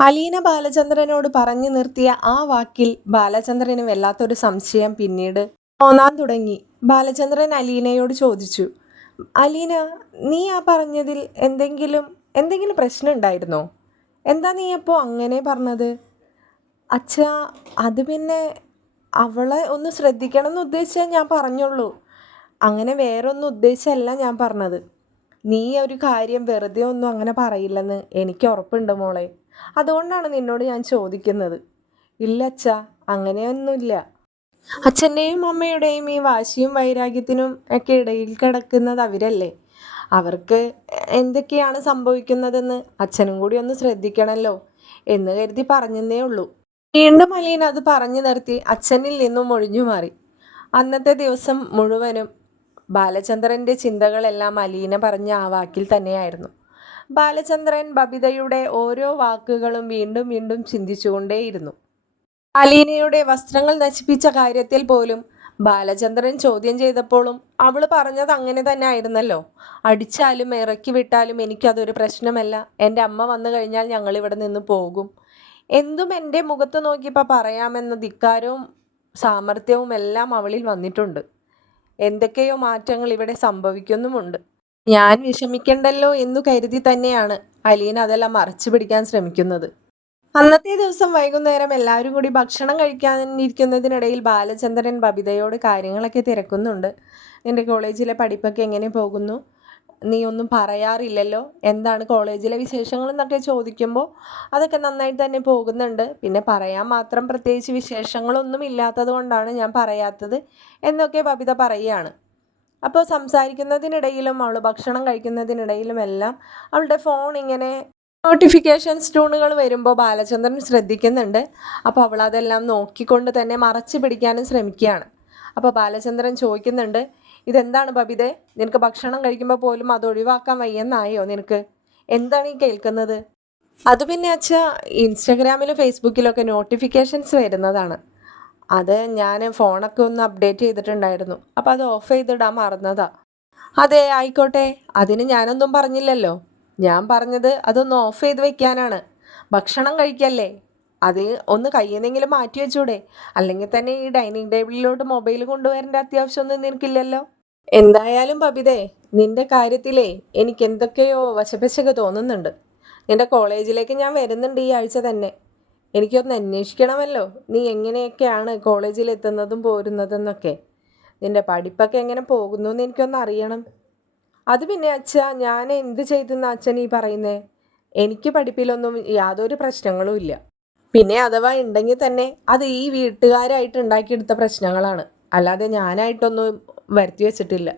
അലീന ബാലചന്ദ്രനോട് പറഞ്ഞു നിർത്തിയ ആ വാക്കിൽ ബാലചന്ദ്രന് വല്ലാത്തൊരു സംശയം പിന്നീട് തോന്നാൻ തുടങ്ങി. ബാലചന്ദ്രൻ അലീനയോട് ചോദിച്ചു അലീന നീ ആ പറഞ്ഞതിൽ എന്തെങ്കിലും എന്തെങ്കിലും പ്രശ്നം ഉണ്ടായിരുന്നോ? എന്താ നീ അപ്പോൾ അങ്ങനെ പറഞ്ഞത്? അച്ഛ അത് പിന്നെ അവളെ ഒന്ന് ശ്രദ്ധിക്കണം എന്ന് ഉദ്ദേശിച്ചേ ഞാൻ പറഞ്ഞുള്ളൂ. അങ്ങനെ വേറൊന്നും ഉദ്ദേശമല്ല ഞാൻ പറഞ്ഞത്. നീ ഒരു കാര്യം വെറുതെ ഒന്നും അങ്ങനെ പറയില്ലെന്ന് എനിക്ക് ഉറപ്പുണ്ട് മോളെ. അതുകൊണ്ടാണ് നിന്നോട് ഞാൻ ചോദിക്കുന്നത്. ഇല്ല അച്ഛ അങ്ങനെയൊന്നുമില്ല. അച്ഛന്റെയും അമ്മയുടെയും ഈ വാശിയും വൈരാഗ്യത്തിനും ഒക്കെ ഇടയിൽ കിടക്കുന്നത് അവരല്ലേ? അവർക്ക് എന്തൊക്കെയാണ് സംഭവിക്കുന്നതെന്ന് അച്ഛനും കൂടി ഒന്ന് ശ്രദ്ധിക്കണമല്ലോ എന്ന് കരുതി പറഞ്ഞെന്നേ ഉള്ളൂ. വീണ്ടും അലീൻ അത് പറഞ്ഞു നിർത്തി അച്ഛനിൽ നിന്നും ഒഴിഞ്ഞു മാറി. അന്നത്തെ ദിവസം മുഴുവനും ബാലചന്ദ്രന്റെ ചിന്തകളെല്ലാം അലീന പറഞ്ഞ ആ വാക്കിൽ തന്നെയായിരുന്നു. ബാലചന്ദ്രൻ ബബിതയുടെ ഓരോ വാക്കുകളും വീണ്ടും വീണ്ടും ചിന്തിച്ചുകൊണ്ടേയിരുന്നു. അലീനയുടെ വസ്ത്രങ്ങൾ നശിപ്പിച്ച കാര്യത്തിൽ പോലും ബാലചന്ദ്രൻ ചോദ്യം ചെയ്തപ്പോഴും അവൾ പറഞ്ഞത് അങ്ങനെ തന്നെ ആയിരുന്നല്ലോ. അടിച്ചാലും ഇറക്കി വിട്ടാലും എനിക്കതൊരു പ്രശ്നമല്ല. എന്റെ അമ്മ വന്നു കഴിഞ്ഞാൽ ഞങ്ങൾ ഇവിടെ നിന്ന് പോകും. എന്തും എന്റെ മുഖത്ത് നോക്കിയപ്പോൾ പറയാമെന്ന ധിക്കാരവും സാമർഥ്യവും എല്ലാം അവളിൽ വന്നിട്ടുണ്ട്. എന്തൊക്കെയോ മാറ്റങ്ങൾ ഇവിടെ സംഭവിക്കുന്നുമുണ്ട്. ഞാൻ വിഷമിക്കണ്ടല്ലോ എന്നു കരുതി തന്നെയാണ് അലീന അതെല്ലാം മറച്ചു പിടിക്കാൻ ശ്രമിക്കുന്നത്. അന്നത്തെ ദിവസം വൈകുന്നേരം എല്ലാവരും കൂടി ഭക്ഷണം കഴിക്കാനിരിക്കുന്നതിനിടയിൽ ബാലചന്ദ്രൻ ബബിതയോട് കാര്യങ്ങളൊക്കെ തിരക്കുന്നുണ്ട്. നിന്റെ കോളേജിലെ പഠിപ്പൊക്കെ എങ്ങനെ പോകുന്നു? നീ ഒന്നും പറയാറില്ലല്ലോ? എന്താണ് കോളേജിലെ വിശേഷങ്ങൾ എന്നൊക്കെ ചോദിക്കുമ്പോൾ അതൊക്കെ നന്നായിട്ട് തന്നെ പോകുന്നുണ്ട്. പിന്നെ പറയാൻ മാത്രം പ്രത്യേകിച്ച് വിശേഷങ്ങളൊന്നും ഇല്ലാത്തത് കൊണ്ടാണ് ഞാൻ പറയാത്തത് എന്നൊക്കെ ബബിത പറയുകയാണ്. അപ്പോൾ സംസാരിക്കുന്നതിനിടയിലും അവൾ ഭക്ഷണം കഴിക്കുന്നതിനിടയിലും എല്ലാം അവളുടെ ഫോൺ ഇങ്ങനെ നോട്ടിഫിക്കേഷൻസ് ട്യൂണുകൾ വരുമ്പോൾ ബാലചന്ദ്രൻ ശ്രദ്ധിക്കുന്നുണ്ട്. അപ്പോൾ അവൾ അതെല്ലാം നോക്കിക്കൊണ്ട് തന്നെ മറച്ചു പിടിക്കാനും ശ്രമിക്കുകയാണ്. അപ്പോൾ ബാലചന്ദ്രൻ ചോദിക്കുന്നുണ്ട് ഇതെന്താണ് ബബിതെ നിനക്ക് ഭക്ഷണം കഴിക്കുമ്പോൾ പോലും അത് ഒഴിവാക്കാൻ വയ്യെന്നായോ നിനക്ക്? എന്താണ് ഈ കേൾക്കുന്നത്? അത് പിന്നെ അച്ഛ ഇൻസ്റ്റഗ്രാമിലും ഫേസ്ബുക്കിലൊക്കെ നോട്ടിഫിക്കേഷൻസ് വരുന്നതാണ്. അത് ഞാൻ ഫോണൊക്കെ ഒന്ന് അപ്ഡേറ്റ് ചെയ്തിട്ടുണ്ടായിരുന്നു. അപ്പോൾ അത് ഓഫ് ചെയ്തിടാൻ മറന്നതാ. അതെ ആയിക്കോട്ടെ. അതിന് ഞാനൊന്നും പറഞ്ഞില്ലല്ലോ. ഞാൻ പറഞ്ഞത് അതൊന്ന് ഓഫ് ചെയ്ത് വെക്കാനാണ്. ഭക്ഷണം കഴിക്കല്ലേ? അത് ഒന്ന് കയ്യിന്നെങ്കിലും മാറ്റി വെച്ചൂടെ? അല്ലെങ്കിൽ തന്നെ ഈ ഡൈനിങ് ടേബിളിലോട്ട് മൊബൈൽ കൊണ്ടുവരേണ്ട അത്യാവശ്യമൊന്നും നിനക്കില്ലല്ലോ? എന്തായാലും പബിതേ നിന്റെ കാര്യത്തിലേ എനിക്ക് എന്തൊക്കെയോ വശപശക തോന്നുന്നുണ്ട്. നിന്റെ കോളേജിലേക്ക് ഞാൻ വരുന്നുണ്ട് ഈ ആഴ്ച തന്നെ. എനിക്കൊന്ന് അന്വേഷിക്കണമല്ലോ. നീ എങ്ങനെയൊക്കെയാണ് കോളേജിൽ എത്തുന്നതും പോരുന്നതെന്നൊക്കെ. നിന്റെ പഠിപ്പൊക്കെ എങ്ങനെ പോകുന്നു എന്ന് എനിക്കൊന്ന് അറിയണം. അത് പിന്നെ അച്ഛ ഞാൻ എന്ത് ചെയ്തെന്ന് അച്ഛൻ ഈ പറയുന്നേ? എനിക്ക് പഠിപ്പിലൊന്നും യാതൊരു പ്രശ്നങ്ങളും ഇല്ല. പിന്നെ അഥവാ ഉണ്ടെങ്കിൽ തന്നെ അത് ഈ വീട്ടുകാരായിട്ട് ഉണ്ടാക്കിയെടുത്ത പ്രശ്നങ്ങളാണ്. അല്ലാതെ ഞാനായിട്ടൊന്നും വരുത്തി വെച്ചിട്ടില്ല.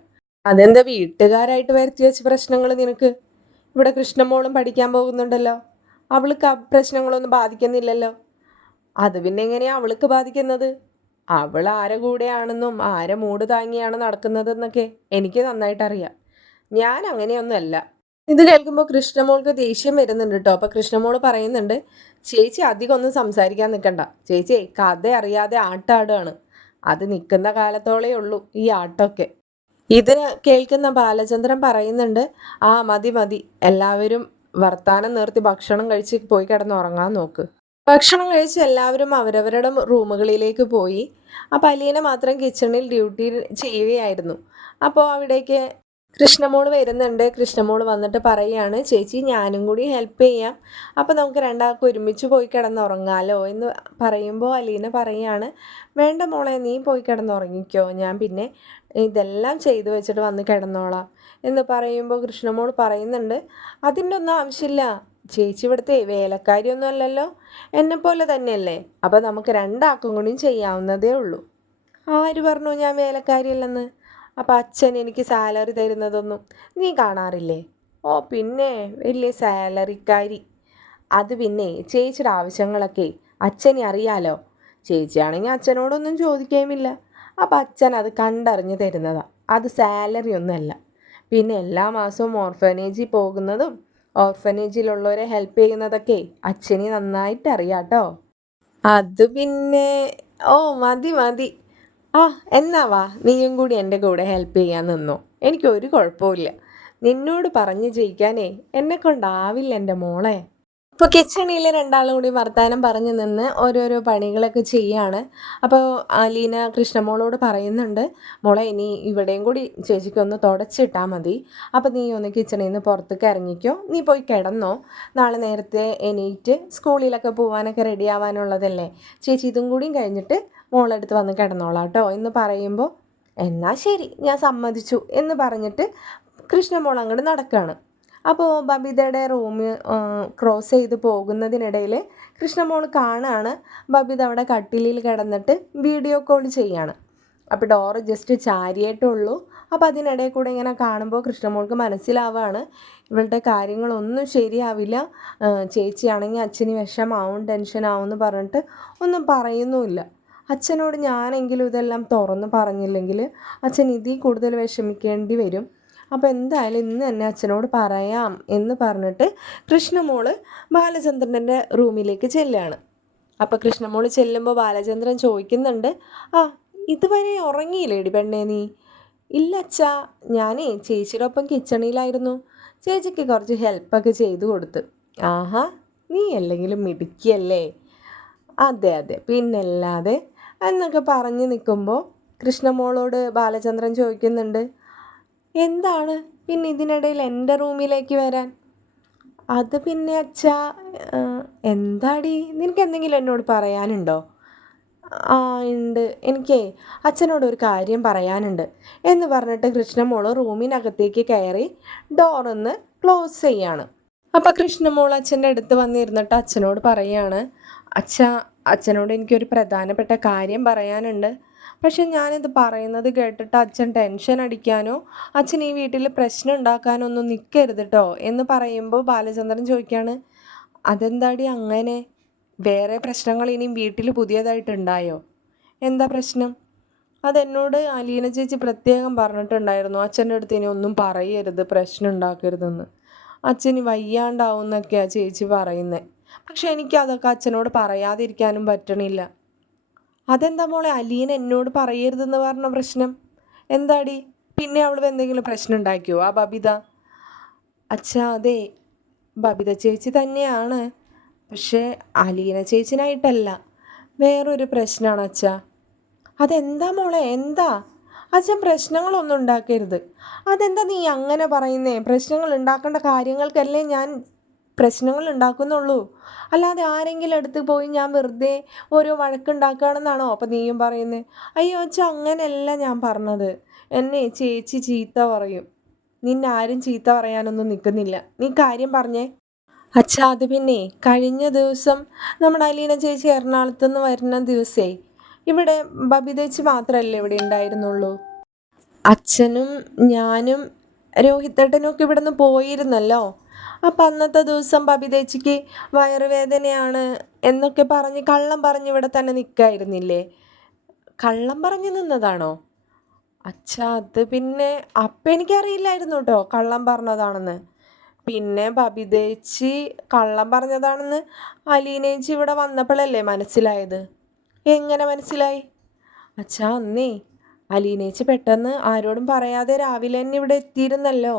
അതെന്താ വീട്ടുകാരായിട്ട് വരുത്തി വെച്ച പ്രശ്നങ്ങൾ നിനക്ക്? ഇവിടെ കൃഷ്ണമോളും പഠിക്കാൻ പോകുന്നുണ്ടല്ലോ. അവൾക്ക് പ്രശ്നങ്ങളൊന്നും ബാധിക്കുന്നില്ലല്ലോ. അത് പിന്നെ എങ്ങനെയാണ് അവൾക്ക് ബാധിക്കുന്നത്? അവൾ ആരെ കൂടെയാണെന്നും ആരെ മൂട് താങ്ങിയാണ് നടക്കുന്നതെന്നൊക്കെ എനിക്ക് നന്നായിട്ടറിയാം. ഞാൻ അങ്ങനെയൊന്നുമല്ല. ഇത് കേൾക്കുമ്പോൾ കൃഷ്ണമോൾക്ക് ദേഷ്യം വരുന്നുണ്ട് കേട്ടോ. അപ്പോൾ കൃഷ്ണമോൾ പറയുന്നുണ്ട് ചേച്ചി അധികം ഒന്നും സംസാരിക്കാൻ നിൽക്കണ്ട. ചേച്ചി കഥ അറിയാതെ ആട്ടാടുകയാണ്. അത് നിൽക്കുന്ന കാലത്തോളേ ഉള്ളൂ ഈ ആട്ടമൊക്കെ ഇത് കേൾക്കുന്ന ബാലചന്ദ്രൻ പറയുന്നുണ്ട് ആ മതി മതി. എല്ലാവരും വർത്താനം നിർത്തി ഭക്ഷണം കഴിച്ച് പോയി കിടന്ന് ഉറങ്ങാൻ നോക്ക്. ഭക്ഷണം കഴിച്ച് എല്ലാവരും അവരവരുടെ റൂമുകളിലേക്ക് പോയി. അപ്പോൾ അലീന മാത്രം കിച്ചണിൽ ഡ്യൂട്ടി ചെയ്യുകയായിരുന്നു. അപ്പോൾ അവിടേക്ക് കൃഷ്ണമോൾ വരുന്നുണ്ട്. കൃഷ്ണമോൾ വന്നിട്ട് പറയുകയാണ് ചേച്ചി ഞാനും കൂടി ഹെൽപ്പ് ചെയ്യാം. അപ്പോൾ നമുക്ക് രണ്ടാൾക്കും ഒരുമിച്ച് പോയി കിടന്നുറങ്ങാലോ എന്ന് പറയുമ്പോൾ അലീന പറയുകയാണ് വേണ്ട മോളെ നീ പോയി കിടന്നുറങ്ങിക്കോ ഞാൻ പിന്നെ ഇതെല്ലാം ചെയ്തു വെച്ചിട്ട് വന്ന് കിടന്നോളാം. എന്ന് പറയുമ്പോൾ കൃഷ്ണമോൾ പറയുന്നുണ്ട്. അതിന്റെ ഒന്നും ആവശ്യമില്ല. ചേച്ചി ഇവിടുത്തെ വേലക്കാരിയൊന്നും അല്ലല്ലോ. എന്നെപ്പോലെ തന്നെയല്ലേ? അപ്പോൾ നമുക്ക് രണ്ടാക്കും കൂടിയും ചെയ്യാവുന്നതേ ഉള്ളൂ. ആര് പറഞ്ഞു ഞാൻ വേലക്കാരിയല്ലെന്ന്? അപ്പോൾ അച്ഛൻ എനിക്ക് സാലറി തരുന്നതൊന്നും നീ കാണാറില്ലേ? ഓ പിന്നെ വലിയ സാലറിക്കാരി. അത് പിന്നെ ചേച്ചിയുടെ ആവശ്യങ്ങളൊക്കെ അച്ഛനെ അറിയാലോ. ചേച്ചിയാണെങ്കിൽ അച്ഛനോടൊന്നും ചോദിക്കുകയുമില്ല അപ്പം അച്ഛൻ അത് കണ്ടറിഞ്ഞ് തരുന്നതാണ് അത് സാലറി ഒന്നുമല്ല പിന്നെ എല്ലാ മാസവും ഓർഫനേജിൽ പോകുന്നതും ഓർഫനേജിലുള്ളവരെ ഹെൽപ്പ് ചെയ്യുന്നതൊക്കെ അച്ഛന് നന്നായിട്ട് അറിയാട്ടോ. അത് പിന്നെ ഓ മതി മതി. ആ എന്നാ വാ നീയും കൂടി എന്റെ കൂടെ ഹെൽപ്പ് ചെയ്യാൻ നിന്നോ. എനിക്കൊരു കുഴപ്പമില്ല നിന്നോട് പറഞ്ഞു ജയിക്കാനേ എന്നെ കൊണ്ടാവില്ല എന്റെ മോളെ. അപ്പോൾ കിച്ചണിൽ രണ്ടാളും കൂടി വർത്തമാനം പറഞ്ഞു നിന്ന് ഓരോരോ പണികളൊക്കെ ചെയ്യാണ്. അപ്പോൾ അലീന കൃഷ്ണമോളോട് പറയുന്നുണ്ട് മോളെ ഇനി ഇവിടെയും കൂടി ചേച്ചിക്കൊന്ന് തുടച്ചിട്ടാൽ മതി. അപ്പോൾ നീ ഒന്ന് കിച്ചണിൽ നിന്ന് പുറത്തേക്ക് ഇറങ്ങിക്കോ. നീ പോയി കിടന്നോ. നാളെ നേരത്തെ എണീറ്റ് സ്കൂളിലൊക്കെ പോകാനൊക്കെ റെഡി ആവാനുള്ളതല്ലേ. ചേച്ചി ഇതും കൂടിയും കഴിഞ്ഞിട്ട് മോളെടുത്ത് വന്ന് കിടന്നോളാം കേട്ടോ എന്ന് പറയുമ്പോൾ എന്നാൽ ശരി ഞാൻ സമ്മതിച്ചു. എന്ന് പറഞ്ഞിട്ട് കൃഷ്ണമോൾ അങ്ങോട്ട് നടക്കുകയാണ് അപ്പോൾ ബബിതയുടെ റൂം ക്രോസ് ചെയ്ത് പോകുന്നതിനിടയിൽ കൃഷ്ണമോൾ കാണുകയാണ് ബബിത അവിടെ കട്ടിലിൽ കിടന്നിട്ട് വീഡിയോ കോൾ ചെയ്യാണ്. അപ്പോൾ ഡോറ് ജസ്റ്റ് ചാരിയേട്ടുള്ളൂ അപ്പോൾ അതിനിടയിൽ കൂടെ ഇങ്ങനെ കാണുമ്പോൾ കൃഷ്ണമോൾക്ക് മനസ്സിലാവുകയാണ് ഇവളുടെ കാര്യങ്ങളൊന്നും ശരിയാവില്ല. ചേച്ചിയാണെങ്കിൽ അച്ഛന് വിഷമാവും ടെൻഷനാവും എന്ന് പറഞ്ഞിട്ട് ഒന്നും പറയുന്നുമില്ല. അച്ഛനോട് ഞാനെങ്കിലും ഇതെല്ലാം തുറന്ന് പറഞ്ഞില്ലെങ്കിൽ അച്ഛൻ ഇതിൽ കൂടുതൽ വിഷമിക്കേണ്ടി വരും. അപ്പോൾ എന്തായാലും ഇന്ന് തന്നെ അച്ഛനോട് പറയാം എന്ന് പറഞ്ഞിട്ട് കൃഷ്ണമോൾ ബാലചന്ദ്രന്റെ റൂമിലേക്ക് ചെല്ലുകയാണ് അപ്പോൾ കൃഷ്ണമോൾ ചെല്ലുമ്പോൾ ബാലചന്ദ്രൻ ചോദിക്കുന്നുണ്ട് ആ ഇതുവരെ ഉറങ്ങിയില്ലേടി പെണ്ണേ നീ? ഇല്ല അച്ഛാ ഞാനേ ചേച്ചിയുടെ ഒപ്പം കിച്ചണിയിലായിരുന്നു. ചേച്ചിക്ക് കുറച്ച് ഹെൽപ്പൊക്കെ ചെയ്തു കൊടുത്ത്. ആഹാ നീ അല്ലെങ്കിലും മിടുക്കിയല്ലേ? അതെ അതെ പിന്നല്ലാതെ എന്നൊക്കെ പറഞ്ഞ് നിൽക്കുമ്പോൾ കൃഷ്ണമോളോട് ബാലചന്ദ്രൻ ചോദിക്കുന്നുണ്ട് എന്താണ്? പിന്നെ ഇതിനിടയിൽ എന്റെ റൂമിലേക്ക് വരാൻ? അത് പിന്നെ അച്ഛാ എന്താടി? നിനക്ക് എന്തെങ്കിലും എന്നോട് പറയാനുണ്ടോ? ആ ഉണ്ട്. എനിക്കേ അച്ഛനോട് ഒരു കാര്യം പറയാനുണ്ട്. എന്ന് പറഞ്ഞിട്ട് കൃഷ്ണമോൾ റൂമിനകത്തേക്ക് കയറി ഡോറൊന്ന് ക്ലോസ് ചെയ്യാണ്. അപ്പോൾ കൃഷ്ണമോൾ അച്ഛന്റെ അടുത്ത് വന്നിരുന്നിട്ട് അച്ഛനോട് പറയാണ് അച്ഛ അച്ഛനോട് എനിക്കൊരു പ്രധാനപ്പെട്ട കാര്യം പറയാനുണ്ട്. പക്ഷെ ഞാനിത് പറയുന്നത് കേട്ടിട്ട് അച്ഛൻ ടെൻഷൻ അടിക്കാനോ അച്ഛൻ ഈ വീട്ടിൽ പ്രശ്നം ഉണ്ടാക്കാനോ ഒന്നും നിൽക്കരുത് കേട്ടോ എന്ന് പറയുമ്പോൾ ബാലചന്ദ്രൻ ചോദിക്കുകയാണ് അതെന്താടി അങ്ങനെ? വേറെ പ്രശ്നങ്ങൾ ഇനിയും വീട്ടിൽ പുതിയതായിട്ടുണ്ടായോ എന്താ പ്രശ്നം? അതെന്നോട് അലീന ചേച്ചി പ്രത്യേകം പറഞ്ഞിട്ടുണ്ടായിരുന്നു അച്ഛന്റെ അടുത്ത് ഇനി ഒന്നും പറയരുത് പ്രശ്നം ഉണ്ടാക്കരുതെന്ന്. അച്ഛന് വയ്യാണ്ടാവും എന്നൊക്കെയാണ് ചേച്ചി പറയുന്നത് പക്ഷെ എനിക്ക് അതൊക്കെ അച്ഛനോട് പറയാതിരിക്കാനും പറ്റണില്ല. അതെന്താ മോളെ? അലീൻ എന്നോട് പറയരുതെന്ന് പറഞ്ഞ പ്രശ്നം. എന്താടി? പിന്നെ അവൾ എന്തെങ്കിലും പ്രശ്നം ഉണ്ടാക്കിയോ? ആ ബബിത? അച്ഛാ അതെ. ബബിത ചേച്ചി തന്നെയാണ്. പക്ഷേ അലീന ചേച്ചിനായിട്ടല്ല. വേറൊരു പ്രശ്നമാണ് അച്ഛാ. അതെന്താ മോളെ? എന്താ? അച്ഛൻ പ്രശ്നങ്ങളൊന്നും ഉണ്ടാക്കരുത്. അതെന്താ നീ അങ്ങനെ പറയുന്നേ? പ്രശ്നങ്ങൾ ഉണ്ടാക്കേണ്ട കാര്യങ്ങൾക്കല്ലേ ഞാൻ പ്രശ്നങ്ങൾ ഉണ്ടാക്കുന്നുള്ളൂ. അല്ലാതെ ആരെങ്കിലും അടുത്ത് പോയി ഞാൻ വെറുതെ ഓരോ വഴക്കുണ്ടാക്കുകയാണെന്നാണോ അപ്പം നീയും പറയുന്നത് അയ്യോ അച്ഛ അങ്ങനെയല്ല ഞാൻ പറഞ്ഞത്. എന്നെ ചേച്ചി ചീത്ത പറയും. നിന്നെ ആരും ചീത്ത പറയാനൊന്നും നിൽക്കുന്നില്ല. നീ കാര്യം പറഞ്ഞേ. അച്ഛാ അത് പിന്നെ കഴിഞ്ഞ ദിവസം നമ്മുടെ അലീന ചേച്ചി എറണാകുളത്ത് നിന്ന് വരുന്ന ദിവസേ. ഇവിടെ ബബിതേച്ചി മാത്രമല്ലേ ഇവിടെ ഉണ്ടായിരുന്നുള്ളൂ. അച്ഛനും ഞാനും രോഹിത്തേട്ടനും ഒക്കെ ഇവിടെ നിന്ന് പോയിരുന്നല്ലോ. അപ്പം അന്നത്തെ ദിവസം ബബിതേച്ചിക്ക് വയറുവേദനയാണ് എന്നൊക്കെ പറഞ്ഞ് കള്ളം പറഞ്ഞ് ഇവിടെ തന്നെ നിൽക്കായിരുന്നില്ലേ കള്ളം പറഞ്ഞ് നിന്നതാണോ? അച്ഛാ അത് പിന്നെ അപ്പം എനിക്കറിയില്ലായിരുന്നു കേട്ടോ കള്ളം പറഞ്ഞതാണെന്ന്. പിന്നെ ബബിതേച്ചി കള്ളം പറഞ്ഞതാണെന്ന് അലീനേച്ചി ഇവിടെ വന്നപ്പോഴല്ലേ മനസ്സിലായത്? എങ്ങനെ മനസ്സിലായി? അച്ഛാ അന്നേ അലീനേച്ചി പെട്ടെന്ന് ആരോടും പറയാതെ രാവിലെ തന്നെ ഇവിടെ എത്തിയിരുന്നല്ലോ.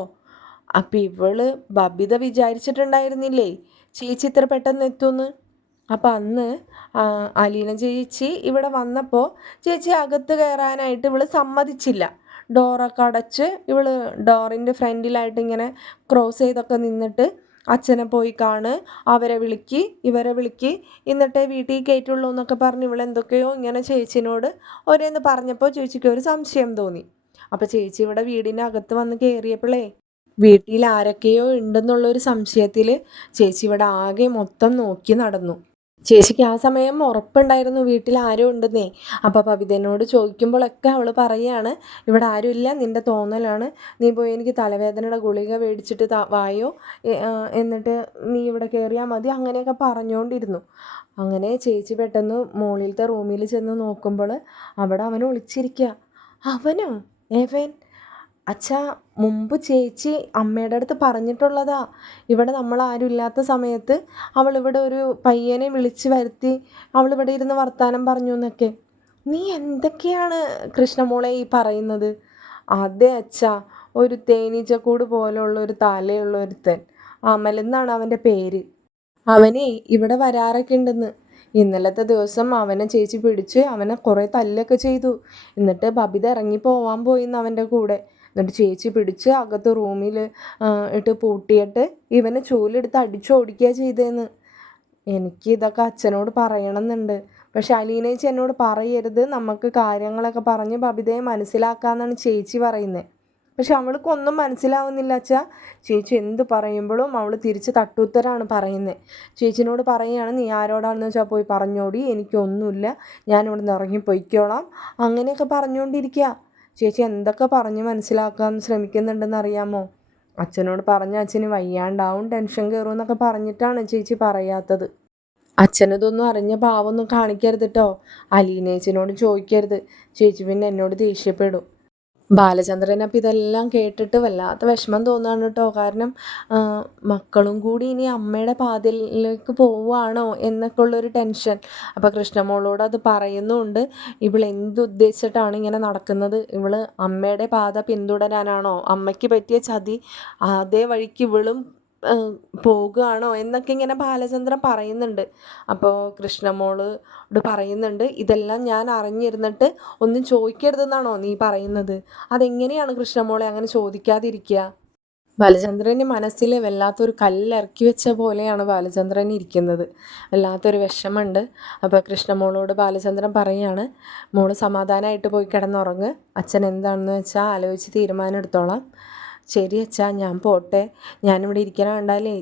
അപ്പം ഇവൾ ബബിത വിചാരിച്ചിട്ടുണ്ടായിരുന്നില്ലേ? ചേച്ചി ഇത്ര പെട്ടെന്ന് എത്തുമെന്ന് അപ്പം അന്ന് അലീന ചേച്ചി ഇവിടെ വന്നപ്പോൾ ചേച്ചി അകത്ത് കയറാനായിട്ട് ഇവൾ സമ്മതിച്ചില്ല. ഡോറൊക്കെ അടച്ച് ഇവൾ ഡോറിന്റെ ഫ്രണ്ടിലായിട്ട് ഇങ്ങനെ ക്രോസ് ചെയ്തൊക്കെ നിന്നിട്ട് അച്ഛനെ പോയി കാണ് അവരെ വിളിക്ക് ഇവരെ വിളിക്ക് എന്നിട്ടേ വീട്ടിൽ കയറ്റുള്ളൂ എന്നൊക്കെ പറഞ്ഞ് ഇവളെന്തൊക്കെയോ ഇങ്ങനെ ചേച്ചിനോട് ഓരോന്ന് പറഞ്ഞപ്പോൾ ചേച്ചിക്ക് ഒരു സംശയം തോന്നി. അപ്പോൾ ചേച്ചി ഇവിടെ വീടിനകത്ത് വന്ന് കയറിയപ്പോഴേ വീട്ടിൽ ആരൊക്കെയോ ഉണ്ടെന്നുള്ളൊരു സംശയത്തിൽ ചേച്ചി ഇവിടെ ആകെ മൊത്തം നോക്കി നടന്നു. ചേച്ചിക്ക് ആ സമയം ഉറപ്പുണ്ടായിരുന്നു വീട്ടിൽ ആരും ഉണ്ടെന്നേ. അപ്പോൾ പവിതനോട് ചോദിക്കുമ്പോഴൊക്കെ അവൾ പറയുകയാണ് ഇവിടെ ആരുമില്ല നിന്റെ തോന്നലാണ്. നീ പോയി എനിക്ക് തലവേദനയുടെ ഗുളിക മേടിച്ചിട്ട് വായോ? എന്നിട്ട് നീ ഇവിടെ കയറിയാൽ മതി അങ്ങനെയൊക്കെ പറഞ്ഞുകൊണ്ടിരുന്നു. അങ്ങനെ ചേച്ചി പെട്ടെന്ന് മുകളിലത്തെ റൂമിൽ ചെന്ന് നോക്കുമ്പോൾ അവിടെ അവനെ ഒളിച്ചിരിക്കുക. അവനോ? എവൻ? അച്ഛാ മുമ്പ് ചേച്ചി അമ്മയുടെ അടുത്ത് പറഞ്ഞിട്ടുള്ളതാ. ഇവിടെ നമ്മൾ ആരും ഇല്ലാത്ത സമയത്ത് അവൾ ഇവിടെ ഒരു പയ്യനെ വിളിച്ച് വരുത്തി അവൾ ഇവിടെ ഇരുന്ന് വർത്താനം പറഞ്ഞു എന്നൊക്കെ. നീ എന്തൊക്കെയാണ് കൃഷ്ണമോളെ ഈ പറയുന്നത്? അതെ അച്ഛാ ഒരു തേനീച്ചക്കൂട് പോലുള്ള ഒരു തലയുള്ള ഒരുത്തൻ. അമൽ എന്നാണ് അവന്റെ പേര്. അവനെ ഇവിടെ വരാറൊക്കെ ഉണ്ടെന്ന്. ഇന്നലത്തെ ദിവസം അവനെ ചേച്ചി പിടിച്ച് അവനെ കുറേ തല്ലൊക്കെ ചെയ്തു. എന്നിട്ട് ബബിത ഇറങ്ങി പോവാൻ പോയിന്ന് അവന്റെ കൂടെ. എന്നിട്ട് ചേച്ചി പിടിച്ച് അകത്ത് റൂമിൽ ഇട്ട് പൂട്ടിയിട്ട് ഇവനെ ചൂലെടുത്ത് അടിച്ചോടിക്കുക ചെയ്തേന്ന്. എനിക്ക് ഇതൊക്കെ അച്ഛനോട് പറയണമെന്നുണ്ട്. പക്ഷെ അലീനേച്ചി എന്നോട് പറയരുത്. നമുക്ക് കാര്യങ്ങളൊക്കെ പറഞ്ഞ് ബബിതയെ മനസ്സിലാക്കാമെന്നാണ് ചേച്ചി പറയുന്നത് പക്ഷെ അവൾക്കൊന്നും മനസ്സിലാവുന്നില്ല അച്ഛാ. ചേച്ചി എന്ത് പറയുമ്പോഴും അവൾ തിരിച്ച് തട്ടുത്തരാണ് പറയുന്നത് ചേച്ചിനോട് പറയുകയാണ് നീ ആരോടാണെന്ന് വെച്ചാൽ പോയി പറഞ്ഞോടി. എനിക്കൊന്നുമില്ല ഞാനിവിടെ നിന്ന് ഇറങ്ങി പൊയ്ക്കോളാം. അങ്ങനെയൊക്കെ പറഞ്ഞുകൊണ്ടിരിക്കുക. ചേച്ചി എന്തൊക്കെ പറഞ്ഞ് മനസ്സിലാക്കാൻ ശ്രമിക്കുന്നുണ്ടെന്ന് അറിയാമോ? അച്ഛനോട് പറഞ്ഞ അച്ഛന് വയ്യാണ്ടാവും ടെൻഷൻ കയറും എന്നൊക്കെ പറഞ്ഞിട്ടാണ് ചേച്ചി പറയാത്തത്. അച്ഛനതൊന്നും അറിഞ്ഞ ഭാവമൊന്നും കാണിക്കരുത് കേട്ടോ അലീനേച്ചിനോട് ചോദിക്കരുത്. ചേച്ചി പിന്നെ എന്നോട് ദേഷ്യപ്പെടും. ബാലചന്ദ്രൻ അപ്പം ഇതെല്ലാം കേട്ടിട്ട് വല്ലാത്ത വിഷമം തോന്നുകയാണ് കേട്ടോ. കാരണം മക്കളും കൂടി ഇനി അമ്മയുടെ പാതയിലേക്ക് പോവുകയാണോ എന്നൊക്കെ ഉള്ളൊരു ടെൻഷൻ. അപ്പോൾ കൃഷ്ണമോളോട് അത് പറയുന്നുണ്ട്. ഇവൾ എന്തുദ്ദേശിച്ചിട്ടാണ് ഇങ്ങനെ നടക്കുന്നത്? ഇവൾ അമ്മയുടെ പാത പിന്തുടരാനാണോ? അമ്മയ്ക്ക് പറ്റിയ ചതി അതേ വഴിക്ക് ഇവളും പോകുകയാണോ എന്നൊക്കെ ഇങ്ങനെ ബാലചന്ദ്രൻ പറയുന്നുണ്ട്. അപ്പോൾ കൃഷ്ണമോളോട് പറയുന്നുണ്ട് ഇതെല്ലാം ഞാൻ അറിഞ്ഞിരുന്നിട്ട് ഒന്നും ചോദിക്കരുതെന്നാണോ നീ പറയുന്നത്? അതെങ്ങനെയാണ് കൃഷ്ണമോളെ അങ്ങനെ ചോദിക്കാതിരിക്കുക? ബാലചന്ദ്രന്റെ മനസ്സിൽ വല്ലാത്തൊരു കല്ലിറക്കി വെച്ച പോലെയാണ് ബാലചന്ദ്രൻ ഇരിക്കുന്നത്. വല്ലാത്തൊരു വിഷമമുണ്ട്. അപ്പോൾ കൃഷ്ണമോളോട് ബാലചന്ദ്രൻ പറയാണ് മോൾ സമാധാനമായിട്ട് പോയി കിടന്നുറങ്ങ്. അച്ഛൻ എന്താണെന്ന് വെച്ചാൽ ആലോചിച്ച് തീരുമാനം എടുത്തോളാം. ശരി അച്ഛാ ഞാൻ പോട്ടെ. ഞാനിവിടെ ഇരിക്കണ കണ്ടാലേ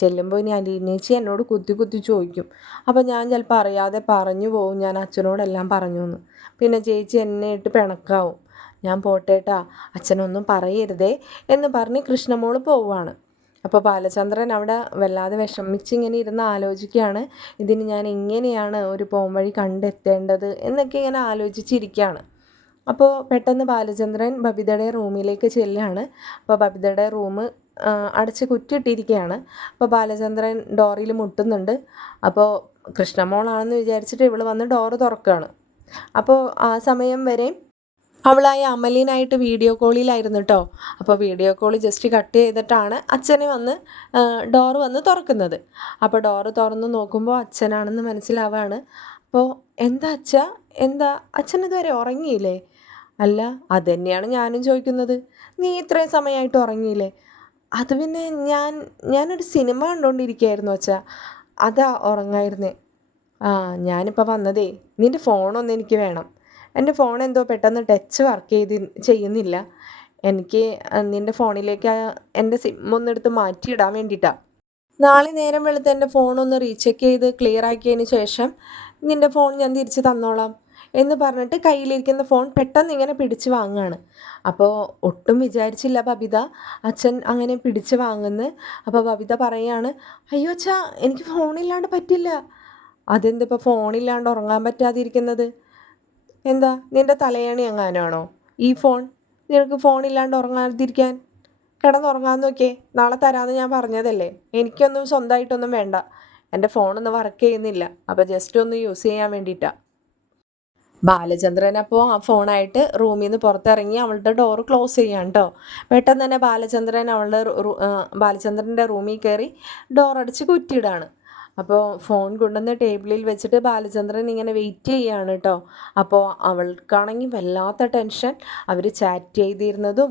ചെല്ലുമ്പോൾ ഇനി അലീനേച്ചി എന്നോട് കുത്തി കുത്തി ചോദിക്കും. അപ്പോൾ ഞാൻ ചിലപ്പോൾ അറിയാതെ പറഞ്ഞു പോവും ഞാൻ അച്ഛനോടെല്ലാം പറഞ്ഞു എന്ന് പിന്നെ ചേച്ചി എന്നെ ഇട്ട് പിണക്കാവും. ഞാൻ പോട്ടേട്ടാ അച്ഛനൊന്നും പറയരുതേ എന്ന് പറഞ്ഞ് കൃഷ്ണമോൾ പോവുകയാണ് അപ്പോൾ ബാലചന്ദ്രൻ അവിടെ വല്ലാതെ വിഷമിച്ച് ഇങ്ങനെ ഇരുന്ന് ആലോചിക്കുകയാണ് ഇതിന് ഞാൻ എങ്ങനെയാണ് ഒരു പോംവഴി കണ്ടെത്തേണ്ടത് എന്നൊക്കെ ഇങ്ങനെ ആലോചിച്ചിരിക്കുകയാണ് അപ്പോൾ പെട്ടെന്ന് ബാലചന്ദ്രൻ ബബിതയുടെ റൂമിലേക്ക് ചെല്ലുകയാണ്. അപ്പോൾ ബബിതയുടെ റൂം അടച്ച് കുറ്റിയിട്ടിരിക്കുകയാണ്. അപ്പോൾ ബാലചന്ദ്രൻ ഡോറിൽ മുട്ടുന്നുണ്ട്. അപ്പോൾ കൃഷ്ണമോളാണെന്ന് വിചാരിച്ചിട്ട് ഇവൾ വന്ന് ഡോറ് തുറക്കുകയാണ്. അപ്പോൾ ആ സമയം വരെ അവളായ അമലിനായിട്ട് വീഡിയോ കോളിലായിരുന്നു കേട്ടോ അപ്പോൾ വീഡിയോ കോൾ ജസ്റ്റ് കട്ട് ചെയ്തിട്ടാണ് അച്ഛനെ വന്ന് ഡോറ് വന്ന് തുറക്കുന്നത്. അപ്പോൾ ഡോറ് തുറന്ന് നോക്കുമ്പോൾ അച്ഛനാണെന്ന് മനസ്സിലാവാണ്. അപ്പോൾ എന്താ അച്ഛ? എന്താ? അച്ഛൻ ഇതുവരെ ഉറങ്ങിയില്ലേ? അല്ല അത് തന്നെയാണ് ഞാനും ചോദിക്കുന്നത്. നീ ഇത്രയും സമയമായിട്ട് ഉറങ്ങിയില്ലേ? അത് പിന്നെ ഞാൻ ഞാനൊരു സിനിമ കണ്ടുകൊണ്ടിരിക്കുകയായിരുന്നു അച്ഛാ. അതാ ഉറങ്ങായിരുന്നേ. ആ ഞാനിപ്പോൾ വന്നതേ നിന്റെ ഫോണൊന്നും എനിക്ക് വേണം. എന്റെ ഫോൺ എന്തോ പെട്ടെന്ന് ടച്ച് വർക്ക് ചെയ്ത് ചെയ്യുന്നില്ല. എനിക്ക് നിന്റെ ഫോണിലേക്ക് എന്റെ സിം ഒന്ന് എടുത്ത് മാറ്റിയിടാൻ വേണ്ടിയിട്ടാണ് നാളെ നേരം വെളുത്ത് എന്റെ ഫോണൊന്ന് റീചെക്ക് ചെയ്ത് ക്ലിയർ ആക്കിയതിന് ശേഷം നിന്റെ ഫോൺ ഞാൻ തിരിച്ച് തന്നോളാം. എന്ന് പറഞ്ഞിട്ട് കയ്യിലിരിക്കുന്ന ഫോൺ പെട്ടെന്ന് ഇങ്ങനെ പിടിച്ച് വാങ്ങുകയാണ് അപ്പോൾ ഒട്ടും വിചാരിച്ചില്ല ബബിത. അച്ഛൻ അങ്ങനെ പിടിച്ച് വാങ്ങുന്നു. അപ്പോൾ ബബിത പറയാണ് അയ്യോ അച്ഛാ എനിക്ക് ഫോണില്ലാണ്ട് പറ്റില്ല. അതെന്തിപ്പോൾ ഫോണില്ലാണ്ട് ഉറങ്ങാൻ പറ്റാതിരിക്കുന്നത്? എന്താ നിന്റെ തലയണി എങ്ങാനാണോ? ഈ ഫോൺ നിനക്ക് ഫോണില്ലാണ്ട് ഉറങ്ങാതിരിക്കാൻ? കിടന്നുറങ്ങാൻ നോക്കിയേ നാളെ തരാമെന്ന് ഞാൻ പറഞ്ഞതല്ലേ. എനിക്കൊന്നും സ്വന്തമായിട്ടൊന്നും വേണ്ട. എന്റെ ഫോണൊന്നും വർക്ക് ചെയ്യുന്നില്ല. അപ്പോൾ ജസ്റ്റ് ഒന്ന് യൂസ് ചെയ്യാൻ വേണ്ടിയിട്ടാണ് ബാലചന്ദ്രൻ അപ്പോൾ ആ ഫോണായിട്ട് റൂമിൽ നിന്ന് പുറത്തിറങ്ങി അവളുടെ ഡോറ് ക്ലോസ് ചെയ്യാൻ കേട്ടോ പെട്ടെന്ന് തന്നെ ബാലചന്ദ്രൻ അവളുടെ ബാലചന്ദ്രന്റെ റൂമിൽ കയറി ഡോറടിച്ച് കുറ്റിയിടാണ്. അപ്പോൾ ഫോൺ കൊണ്ടുവന്ന് ടേബിളിൽ വെച്ചിട്ട് ബാലചന്ദ്രൻ ഇങ്ങനെ വെയിറ്റ് ചെയ്യുകയാണ് കേട്ടോ അപ്പോൾ അവൾക്കാണെങ്കിൽ വല്ലാത്ത ടെൻഷൻ. അവർ ചാറ്റ് ചെയ്തിരുന്നതും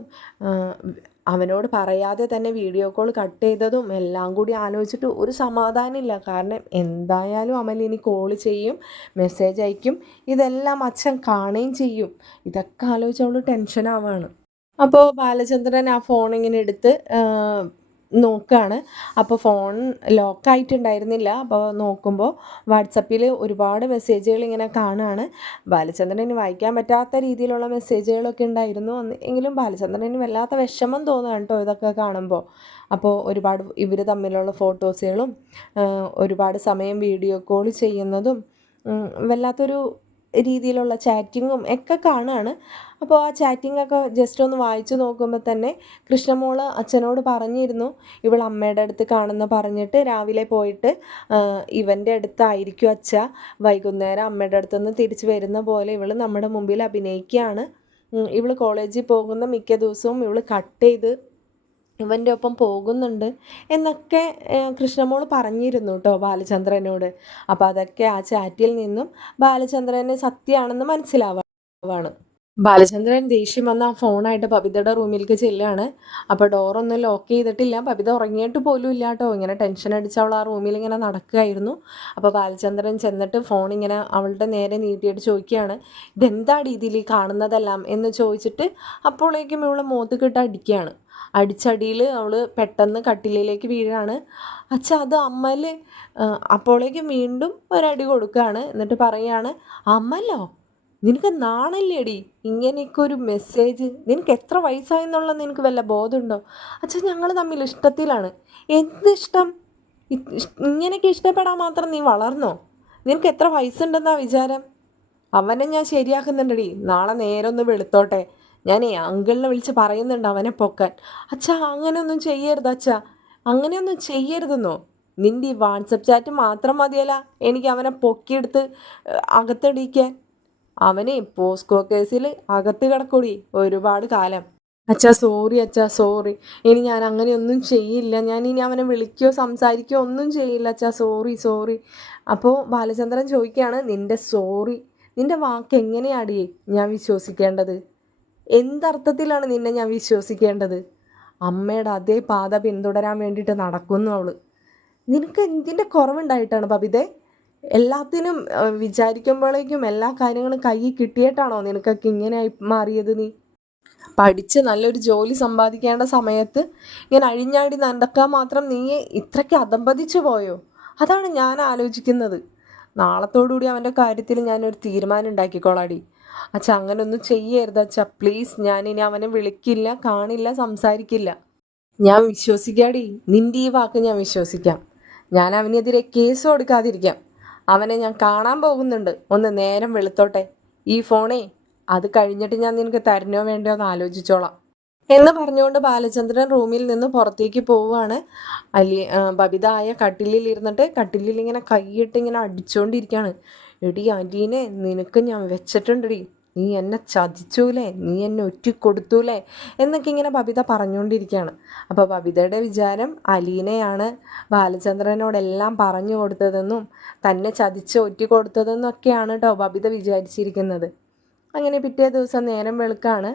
അവനോട് പറയാതെ തന്നെ വീഡിയോ കോൾ കട്ട് ചെയ്തതും എല്ലാം കൂടി ആലോചിച്ചിട്ട് ഒരു സമാധാനമില്ല. കാരണം എന്തായാലും അമൽ ഇനി കോൾ ചെയ്യും മെസ്സേജ് അയക്കും ഇതെല്ലാം അച്ഛൻ കാണുകയും ചെയ്യും. ഇതൊക്കെ ആലോചിച്ച് അവൾ ടെൻഷൻ ആവാണ്. അപ്പോൾ ബാലചന്ദ്രൻ ആ ഫോൺ ഇങ്ങനെ എടുത്ത് നോക്കുകയാണ് അപ്പോൾ ഫോൺ ലോക്കായിട്ടുണ്ടായിരുന്നില്ല. അപ്പോൾ നോക്കുമ്പോൾ വാട്സപ്പിൽ ഒരുപാട് മെസ്സേജുകൾ ഇങ്ങനെ കാണുകയാണ് ബാലചന്ദ്രന് വായിക്കാൻ പറ്റാത്ത രീതിയിലുള്ള മെസ്സേജുകളൊക്കെ ഉണ്ടായിരുന്നു. എങ്കിലും ബാലചന്ദ്രന് വല്ലാത്ത വിഷമം തോന്നുകയാണ് കേട്ടോ ഇതൊക്കെ കാണുമ്പോൾ അപ്പോൾ ഒരുപാട് ഇവർ തമ്മിലുള്ള ഫോട്ടോസുകളും ഒരുപാട് സമയം വീഡിയോ കോൾ ചെയ്യുന്നതും വല്ലാത്തൊരു രീതിയിലുള്ള ചാറ്റിങ്ങും ഒക്കെ കാണുകയാണ് അപ്പോൾ ആ ചാറ്റിങ്ങൊക്കെ ജസ്റ്റ് ഒന്ന് വായിച്ചു നോക്കുമ്പോൾ തന്നെ കൃഷ്ണമോൾ അച്ഛനോട് പറഞ്ഞിരുന്നു ഇവൾ അമ്മയുടെ അടുത്ത് കാണുന്ന പറഞ്ഞിട്ട് രാവിലെ പോയിട്ട് ഇവന്റെ അടുത്തായിരിക്കും അച്ഛ. വൈകുന്നേരം അമ്മയുടെ അടുത്തുനിന്ന് തിരിച്ചു വരുന്ന പോലെ ഇവൾ നമ്മുടെ മുമ്പിൽ അഭിനയിക്കുകയാണ്. ഇവൾ കോളേജിൽ പോകുന്ന മിക്ക ദിവസവും ഇവൾ കട്ട് ചെയ്ത് ഇവന്റെ ഒപ്പം പോകുന്നുണ്ട് എന്നൊക്കെ കൃഷ്ണമോൾ പറഞ്ഞിരുന്നു കേട്ടോ ബാലചന്ദ്രനോട്. അപ്പോൾ അതൊക്കെ ആ ചാറ്റിൽ നിന്നും ബാലചന്ദ്രന് സത്യമാണെന്ന് മനസ്സിലാവാണ്. ബാലചന്ദ്രൻ ദേഷ്യം വന്ന് ആ ഫോണായിട്ട് പബിതയുടെ റൂമിലേക്ക് ചെല്ലുകയാണ് അപ്പോൾ ഡോറൊന്നും ലോക്ക് ചെയ്തിട്ടില്ല. പബിത ഉറങ്ങിയിട്ട് പോലും ഇല്ല കേട്ടോ ഇങ്ങനെ ടെൻഷൻ അടിച്ച് അവൾ ആ റൂമിൽ ഇങ്ങനെ നടക്കുകയായിരുന്നു. അപ്പോൾ ബാലചന്ദ്രൻ ചെന്നിട്ട് ഫോൺ ഇങ്ങനെ അവളുടെ നേരെ നീട്ടിയിട്ട് ചോദിക്കുകയാണ് ഇതെന്താ രീതിയിൽ കാണുന്നതെല്ലാം? എന്ന് ചോദിച്ചിട്ട് അപ്പോഴേക്കും ഇവളെ മോത്ത് കിട്ട് അടിക്കുകയാണ്. അടിച്ചടിയിൽ അവൾ പെട്ടെന്ന് കട്ടിലിലേക്ക് വീഴാണ്. അച്ഛ അത് അമ്മൽ അപ്പോഴേക്കും വീണ്ടും ഒരടി കൊടുക്കുകയാണ് എന്നിട്ട് പറയാണ്. അമ്മല്ലോ നിനക്ക് നാണല്ലേടി? ഇങ്ങനെയൊക്കെ ഒരു മെസ്സേജ്. നിനക്ക് എത്ര വയസ്സായെന്നുള്ളത് നിനക്ക് വല്ല ബോധമുണ്ടോ? അച്ഛാ ഞങ്ങൾ തമ്മിൽ ഇഷ്ടത്തിലാണ്. എന്ത് ഇഷ്ടം? ഇങ്ങനെയൊക്കെ ഇഷ്ടപ്പെടാൻ മാത്രം നീ വളർന്നോ? നിനക്ക് എത്ര വയസ്സുണ്ടെന്നാ വിചാരം? അവനെ ഞാൻ ശരിയാക്കുന്നുണ്ടടി. നാളെ നേരെ ഒന്ന് വെളുത്തോട്ടെ. ഞാനേ അങ്കിളിനെ വിളിച്ച് പറയുന്നുണ്ട് അവനെ പൊക്കാൻ. അച്ഛാ അങ്ങനെയൊന്നും ചെയ്യരുത് അച്ഛാ. അങ്ങനെയൊന്നും ചെയ്യരുതെന്നോ? നിന്റെ ഈ വാട്സപ്പ് ചാറ്റ് മാത്രം മതിയല്ല എനിക്ക് അവനെ പൊക്കിയെടുത്ത് അകത്തടിക്കാൻ. അവനെ പോസ്കോ കേസിൽ അകത്ത് കിടക്കൂടി ഒരുപാട് കാലം. അച്ഛാ സോറി അച്ഛാ സോറി. ഇനി ഞാൻ അങ്ങനെയൊന്നും ചെയ്യില്ല. ഞാൻ ഇനി അവനെ വിളിക്കുകയോ സംസാരിക്കുകയോ ഒന്നും ചെയ്യില്ല അച്ഛാ. Sorry sorry. അപ്പോൾ ബാലചന്ദ്രൻ ചോദിക്കുകയാണ് നിന്റെ സോറി നിന്റെ വാക്ക് എങ്ങനെയാടിയേ ഞാൻ വിശ്വസിക്കേണ്ടത്? എന്തർത്ഥത്തിലാണ് നിന്നെ ഞാൻ വിശ്വസിക്കേണ്ടത്? അമ്മയുടെ അതേ പാത പിന്തുടരാൻ വേണ്ടിയിട്ട് നടക്കുന്നു അവൾ നിനക്ക് എന്തിന്റെ കുറവുണ്ടായിട്ടാണ് പപിതെ? എല്ലാത്തിനും വിചാരിക്കുമ്പോഴേക്കും എല്ലാ കാര്യങ്ങളും കയ്യിൽ കിട്ടിയിട്ടാണോ നിനക്കൊക്കെ ഇങ്ങനെ മാറിയത് നീ? പഠിച്ച് നല്ലൊരു ജോലി സമ്പാദിക്കേണ്ട സമയത്ത് ഇങ്ങനെ അഴിഞ്ഞാടി നടക്കാൻ മാത്രം നീ ഇത്രയ്ക്ക് അതമ്പതിച്ചു പോയോ? അതാണ് ഞാൻ ആലോചിക്കുന്നത്. നാളത്തോടുകൂടി അവന്റെ കാര്യത്തിൽ ഞാനൊരു തീരുമാനം ഉണ്ടാക്കിക്കോളാടി. അച്ഛ അങ്ങനൊന്നും ചെയ്യരുത് അച്ഛ. പ്ലീസ് ഞാൻ ഇനി അവനെ വിളിക്കില്ല കാണില്ല സംസാരിക്കില്ല. ഞാൻ വിശ്വസിക്കാടി. നിന്റെ ഈ വാക്ക് ഞാൻ വിശ്വസിക്കാം. ഞാൻ അവനെതിരെ കേസ് കൊടുക്കാതിരിക്കാം. അവനെ ഞാൻ കാണാൻ പോകുന്നുണ്ട്. ഒന്ന് നേരം വെളുത്തോട്ടെ. ഈ ഫോണേ അത് കഴിഞ്ഞിട്ട് ഞാൻ നിനക്ക് തരണോ വേണ്ടോ എന്ന് ആലോചിച്ചോളാം. എന്ന് പറഞ്ഞുകൊണ്ട് ബാലചന്ദ്രൻ റൂമിൽ നിന്ന് പുറത്തേക്ക് പോവുകയാണ്. അലി ബബിതായ കട്ടിലിൽ ഇരുന്നിട്ട് കട്ടിലിൽ ഇങ്ങനെ കൈയിട്ട് ഇങ്ങനെ അടിച്ചുകൊണ്ടിരിക്കുകയാണ് എടി അലീനെ നിനക്ക് ഞാൻ വെച്ചിട്ടുണ്ടെടി. നീ എന്നെ ചതിച്ചൂലേ? നീ എന്നെ ഒറ്റിക്കൊടുത്തൂലേ? എന്നൊക്കെ ഇങ്ങനെ ബബിത പറഞ്ഞുകൊണ്ടിരിക്കുകയാണ്. അപ്പോൾ ബബിതയുടെ വിചാരം അലീനയാണ് ബാലചന്ദ്രനോടെല്ലാം പറഞ്ഞു കൊടുത്തതെന്നും തന്നെ ചതിച്ച് ഒറ്റിക്കൊടുത്തതെന്നും കൊടുത്തതെന്നൊക്കെയാണ് കേട്ടോ ബബിത വിചാരിച്ചിരിക്കുന്നത്. അങ്ങനെ പിറ്റേ ദിവസം നേരം വെളുക്കാണ്.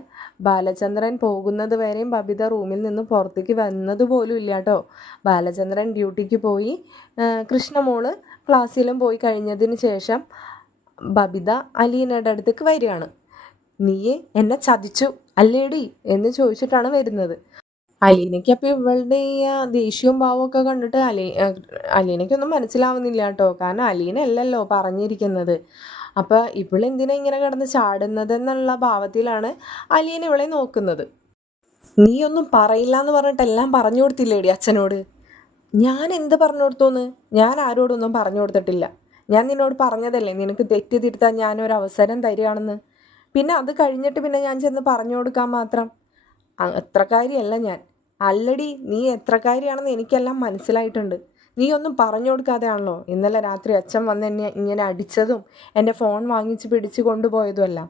ബാലചന്ദ്രൻ പോകുന്നത് വരെയും ബബിത റൂമിൽ നിന്ന് പുറത്തേക്ക് വന്നത് പോലും ഇല്ല കേട്ടോ ബാലചന്ദ്രൻ ഡ്യൂട്ടിക്ക് പോയി. കൃഷ്ണമോൾ ക്ലാസ്സിലും പോയി കഴിഞ്ഞതിന് ശേഷം ബബിത അലീനയുടെ അടുത്തേക്ക് വരികയാണ്. നീയെ എന്നെ ചതിച്ചു അല്ലേടി? എന്ന് ചോദിച്ചിട്ടാണ് വരുന്നത്. അലീനയ്ക്ക് അപ്പോൾ ഇവളുടെ ഈ ദേഷ്യവും ഭാവവും ഒക്കെ കണ്ടിട്ട് അലീ അലീനയ്ക്കൊന്നും മനസ്സിലാവുന്നില്ല കേട്ടോ. കാരണം അലീന അല്ലല്ലോ പറഞ്ഞിരിക്കുന്നത് അപ്പോൾ ഇവളെന്തിനാ ഇങ്ങനെ കിടന്ന് ചാടുന്നതെന്നുള്ള ഭാവത്തിലാണ് അലീന ഇവളെ നോക്കുന്നത്. നീ ഒന്നും പറയില്ല എന്ന് പറഞ്ഞിട്ട് എല്ലാം പറഞ്ഞു കൊടുത്തില്ലേടി അച്ഛനോട്? ഞാൻ എന്ത് പറഞ്ഞു കൊടുത്തോന്ന് ഞാൻ ആരോടൊന്നും പറഞ്ഞു കൊടുത്തിട്ടില്ല ഞാൻ നിന്നോട് പറഞ്ഞതല്ലേ നിനക്ക് തെറ്റ് തിരുത്താൻ ഞാനൊരു അവസരം തരികയാണെന്ന്. പിന്നെ അത് കഴിഞ്ഞിട്ട് പിന്നെ ഞാൻ ചെന്ന് പറഞ്ഞു കൊടുക്കാൻ മാത്രം അത്രക്കാരിയല്ല ഞാൻ. അല്ലടി നീ എത്രക്കാരിയാണെന്ന് എനിക്കെല്ലാം മനസ്സിലായിട്ടുണ്ട്. നീ ഒന്നും പറഞ്ഞു കൊടുക്കാതെയാണല്ലോ ഇന്നലെ രാത്രി അച്ഛൻ വന്ന് എന്നെ ഇങ്ങനെ അടിച്ചതും എന്റെ ഫോൺ വാങ്ങിച്ച് പിടിച്ച് കൊണ്ടുപോയതുമല്ല.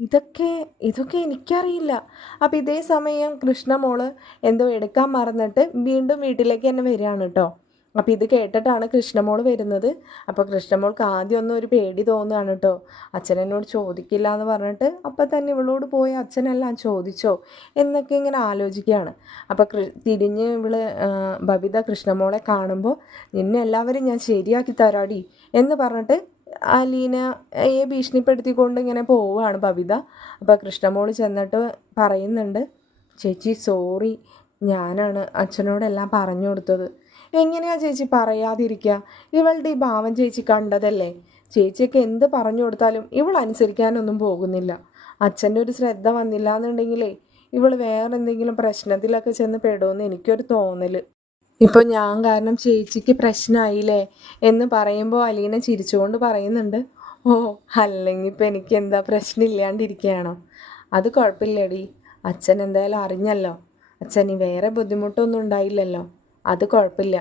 ഇതൊക്കെ ഇതൊക്കെ എനിക്കറിയില്ല. അപ്പം ഇതേ സമയം കൃഷ്ണമോൾ എന്തോ എടുക്കാൻ മറന്നിട്ട് വീണ്ടും വീട്ടിലേക്ക് തന്നെ വരികയാണ് കേട്ടോ. അപ്പം ഇത് കേട്ടിട്ടാണ് കൃഷ്ണമോൾ വരുന്നത്. അപ്പോൾ കൃഷ്ണമോൾക്ക് ആദ്യം ഒന്നും ഒരു പേടി തോന്നുകയാണ് കേട്ടോ. അച്ഛനെന്നോട് ചോദിക്കില്ല എന്ന് പറഞ്ഞിട്ട് അപ്പം തന്നെ ഇവളോട് പോയി അച്ഛനെല്ലാം ചോദിച്ചോ? എന്നൊക്കെ ഇങ്ങനെ ആലോചിക്കുകയാണ്. അപ്പോൾ തിരിഞ്ഞ് ഇവൾ ബബിത കൃഷ്ണമോളെ കാണുമ്പോൾ നിന്നെ എല്ലാവരും ഞാൻ ശരിയാക്കി തരാടി എന്ന് പറഞ്ഞിട്ട് അലീനയെ ഭീഷണിപ്പെടുത്തിക്കൊണ്ട് ഇങ്ങനെ പോവുകയാണ് ബബിത അപ്പോൾ കൃഷ്ണമോൾ ചെന്നിട്ട് പറയുന്നുണ്ട് ചേച്ചി സോറി ഞാനാണ് അച്ഛനോടെല്ലാം പറഞ്ഞു കൊടുത്തത്. എങ്ങനെയാ ചേച്ചി പറയാതിരിക്കുക ഇവളുടെ ഈ ഭാവം ചേച്ചി കണ്ടതല്ലേ? ചേച്ചിയൊക്കെ എന്ത് പറഞ്ഞു കൊടുത്താലും ഇവൾ അനുസരിക്കാനൊന്നും പോകുന്നില്ല. അച്ഛന്റെ ഒരു ശ്രദ്ധ വന്നില്ല എന്നുണ്ടെങ്കിലേ ഇവൾ വേറെ എന്തെങ്കിലും പ്രശ്നത്തിലൊക്കെ ചെന്ന് പെടുമെന്ന് എനിക്കൊരു തോന്നൽ ഇപ്പോൾ ഞാൻ കാരണം ചേച്ചിക്ക് പ്രശ്നമായില്ലേ എന്ന് പറയുമ്പോൾ അലീന ചിരിച്ചുകൊണ്ട് പറയുന്നുണ്ട്. ഓ അല്ലെങ്കിൽ ഇപ്പം എനിക്ക് എന്താ പ്രശ്നം ഇല്ലാണ്ടിരിക്കുകയാണോ അത് കുഴപ്പമില്ലടി അച്ഛൻ എന്തായാലും അറിഞ്ഞല്ലോ. അച്ഛൻ ഈ വേറെ ബുദ്ധിമുട്ടൊന്നും ഉണ്ടായില്ലല്ലോ. അത് കുഴപ്പമില്ല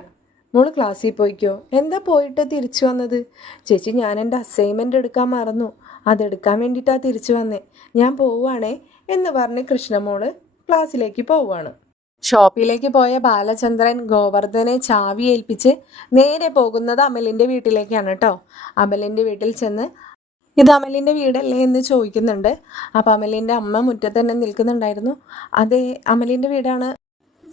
മോൾ ക്ലാസ്സിൽ പോയിക്കോ? എന്താ പോയിട്ട് തിരിച്ചു വന്നത്? ചേച്ചി ഞാൻ എന്റെ അസൈൻമെന്റ് എടുക്കാൻ മറന്നു. അതെടുക്കാൻ വേണ്ടിയിട്ടാണ് തിരിച്ചു വന്നേ. ഞാൻ പോവുകയാണേ എന്ന് പറഞ്ഞ് കൃഷ്ണമോൾ ക്ലാസ്സിലേക്ക് പോവുകയാണ് ഷോപ്പിലേക്ക് പോയ ബാലചന്ദ്രൻ ഗോവർദ്ധനെ ചാവി ഏൽപ്പിച്ച് നേരെ പോകുന്നത് അമലിന്റെ വീട്ടിലേക്കാണ് കേട്ടോ അമലിന്റെ വീട്ടിൽ ചെന്ന് ഇത് അമലിന്റെ വീടല്ലേ? എന്ന് ചോദിക്കുന്നുണ്ട്. അപ്പോൾ അമലിന്റെ അമ്മ മുറ്റത്ത് തന്നെ നിൽക്കുന്നുണ്ടായിരുന്നു. അതെ അമലിന്റെ വീടാണ്.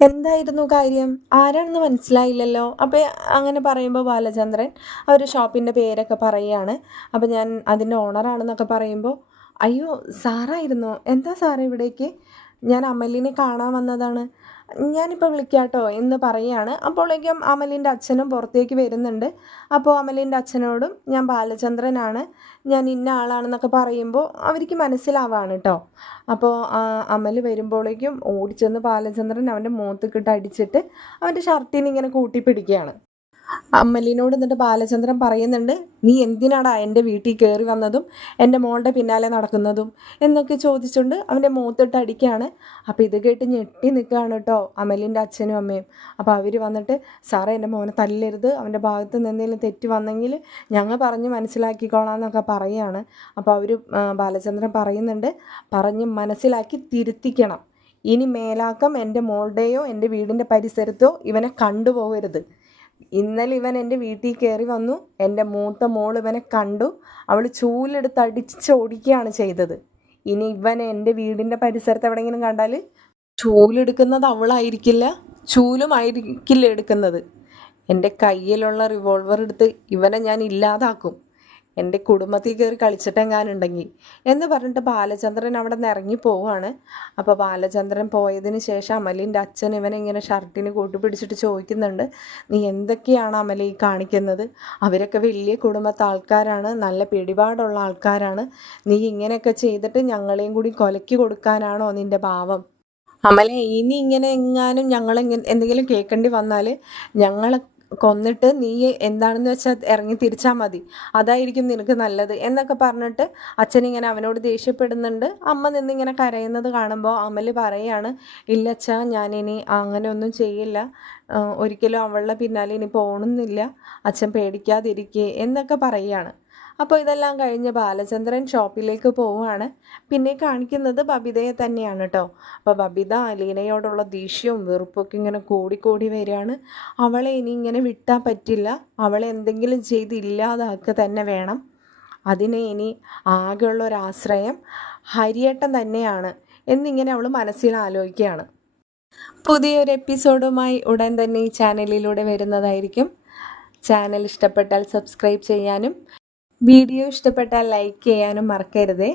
എന്തായിരുന്നു കാര്യം? ആരാണെന്ന് മനസ്സിലായില്ലല്ലോ. അപ്പോൾ അങ്ങനെ പറയുമ്പോൾ ബാലചന്ദ്രൻ അവർ ഷോപ്പിന്റെ പേരൊക്കെ പറയുകയാണ്. അപ്പോൾ ഞാൻ അതിന്റെ ഓണറാണെന്നൊക്കെ പറയുമ്പോൾ അയ്യോ സാറായിരുന്നോ. എന്താ സാറേ ഇവിടേക്ക്? ഞാൻ അമലിനെ കാണാൻ വന്നതാണ്. ഞാനിപ്പോൾ വിളിക്കാട്ടോ എന്ന് പറയുകയാണ് അപ്പോഴേക്കും അമലിന്റെ അച്ഛനും പുറത്തേക്ക് വരുന്നുണ്ട്. അപ്പോൾ അമലിന്റെ അച്ഛനോടും ഞാൻ ബാലചന്ദ്രനാണ്. ഞാൻ ഇന്ന ആളാണെന്നൊക്കെ പറയുമ്പോൾ അവർക്ക് മനസ്സിലാവാണ് കേട്ടോ അപ്പോൾ അമൽ വരുമ്പോഴേക്കും ഓടിച്ചെന്ന് ബാലചന്ദ്രൻ അവന്റെ മുഖത്തേക്കിട്ട് അടിച്ചിട്ട് അവന്റെ ഷർട്ടിനിങ്ങനെ കൂട്ടി പിടിക്കുകയാണ് അമ്മലിനോട് എന്നിട്ട് ബാലചന്ദ്രൻ പറയുന്നുണ്ട് നീ എന്തിനാടാ എന്റെ വീട്ടിൽ കയറി വന്നതും എന്റെ മോളുടെ പിന്നാലെ നടക്കുന്നതും? എന്നൊക്കെ ചോദിച്ചുകൊണ്ട് അവന്റെ മൂത്തിട്ട് അടിക്കുകയാണ്. അപ്പോൾ ഇത് കേട്ട് ഞെട്ടി നിൽക്കുകയാണ് കേട്ടോ അമലിന്റെ അച്ഛനും അമ്മയും. അപ്പോൾ അവർ വന്നിട്ട് സാറേ എന്റെ മോനെ തല്ലരുത്. അവന്റെ ഭാഗത്ത് നിന്നെങ്കിലും തെറ്റ് വന്നെങ്കിൽ ഞങ്ങൾ പറഞ്ഞ് മനസ്സിലാക്കിക്കോളാം എന്നൊക്കെ പറയുകയാണ്. അപ്പോൾ അവർ ബാലചന്ദ്രൻ പറയുന്നുണ്ട് പറഞ്ഞ് മനസ്സിലാക്കി തിരുത്തിക്കണം. ഇനി മേലാക്കം എന്റെ മോളുടെയോ എന്റെ വീടിന്റെ പരിസരത്തോ ഇവനെ കണ്ടുപോകരുത്. ഇന്നലെ ഇവൻ എന്റെ വീട്ടിൽ കയറി വന്നു. എന്റെ മൂത്ത മോൾ ഇവനെ കണ്ടു. അവൾ ചൂലെടുത്ത് അടിച്ച് ഓടിക്കുകയാണ് ചെയ്തത്. ഇനി ഇവൻ എന്റെ വീടിന്റെ പരിസരത്ത് എവിടെയെങ്കിലും കണ്ടാൽ ചൂലെടുക്കുന്നത് അവളായിരിക്കില്ല ചൂലും ആയിരിക്കില്ല എടുക്കുന്നത്. എന്റെ കയ്യിലുള്ള റിവോൾവർ എടുത്ത് ഇവനെ ഞാൻ ഇല്ലാതാക്കും. എന്റെ കുടുംബത്തിൽ കയറി കളിച്ചിട്ടെങ്ങാനുണ്ടെങ്കിൽ എന്ന് പറഞ്ഞിട്ട് ബാലചന്ദ്രൻ അവിടെ നിന്ന് ഇറങ്ങി പോവാണ്. അപ്പോൾ ബാലചന്ദ്രൻ പോയതിന് ശേഷം അമലിന്റെ അച്ഛൻ ഇവനിങ്ങനെ ഷർട്ടിന് കൂട്ടുപിടിച്ചിട്ട് ചോദിക്കുന്നുണ്ട് നീ എന്തൊക്കെയാണ് അമലി കാണിക്കുന്നത്? അവരൊക്കെ വലിയ കുടുംബത്തെ ആൾക്കാരാണ് നല്ല പിടിപാടുള്ള ആൾക്കാരാണ്. നീ ഇങ്ങനെയൊക്കെ ചെയ്തിട്ട് ഞങ്ങളെയും കൂടി കൊലയ്ക്ക് കൊടുക്കാനാണോ നിന്റെ ഭാവം അമല ഇനി ഇങ്ങനെ എങ്ങാനും ഞങ്ങൾ എന്തെങ്കിലും കേൾക്കേണ്ടി വന്നാൽ ഞങ്ങളെ കൊന്നിട്ട് നീ എന്താണെന്ന് വെച്ചാൽ ഇറങ്ങി തിരിച്ചാൽ മതി. അതായിരിക്കും നിനക്ക് നല്ലത്. എന്നൊക്കെ പറഞ്ഞിട്ട് അച്ഛനിങ്ങനെ അവനോട് ദേഷ്യപ്പെടുന്നുണ്ട്. അമ്മ നിന്നിങ്ങനെ കരയുന്നത് കാണുമ്പോൾ അമൽ പറയാണ് ഇല്ല അച്ഛാ ഞാനിനി അങ്ങനെ ഒന്നും ചെയ്യില്ല ഒരിക്കലും അവളുടെ പിന്നാലെ ഇനി പോകണമെന്നില്ല അച്ഛൻ പേടിക്കാതിരിക്കുക എന്നൊക്കെ പറയുകയാണ് അപ്പോൾ ഇതെല്ലാം കഴിഞ്ഞ് ബാലചന്ദ്രൻ ഷോപ്പിലേക്ക് പോവുകയാണ്. പിന്നെ കാണിക്കുന്നത് ബബിതയെ തന്നെയാണ് കേട്ടോ അപ്പോൾ ബബിത അലീനയോടുള്ള ദേഷ്യവും വെറുപ്പൊക്കെ ഇങ്ങനെ കൂടിക്കൂടി വരികയാണ്. അവളെ ഇനി ഇങ്ങനെ വിട്ടാൻ പറ്റില്ല. അവളെ എന്തെങ്കിലും ചെയ്ത് ഇല്ലാതാക്കുക തന്നെ വേണം. അതിനെ ഇനി ആകെയുള്ള ആശ്രയം ഹരിയേട്ടൻ തന്നെയാണ് എന്നിങ്ങനെ അവൾ മനസ്സിൽ ആലോചിക്കുകയാണ്. പുതിയൊരു എപ്പിസോഡുമായി ഉടൻ തന്നെ ഈ ചാനലിലൂടെ വരുന്നതായിരിക്കും. ചാനൽ ഇഷ്ടപ്പെട്ടാൽ സബ്സ്ക്രൈബ് ചെയ്യാനും വീഡിയോ ഇഷ്ടപ്പെട്ടാൽ ലൈക്ക് ചെയ്യാനും മറക്കരുതേ.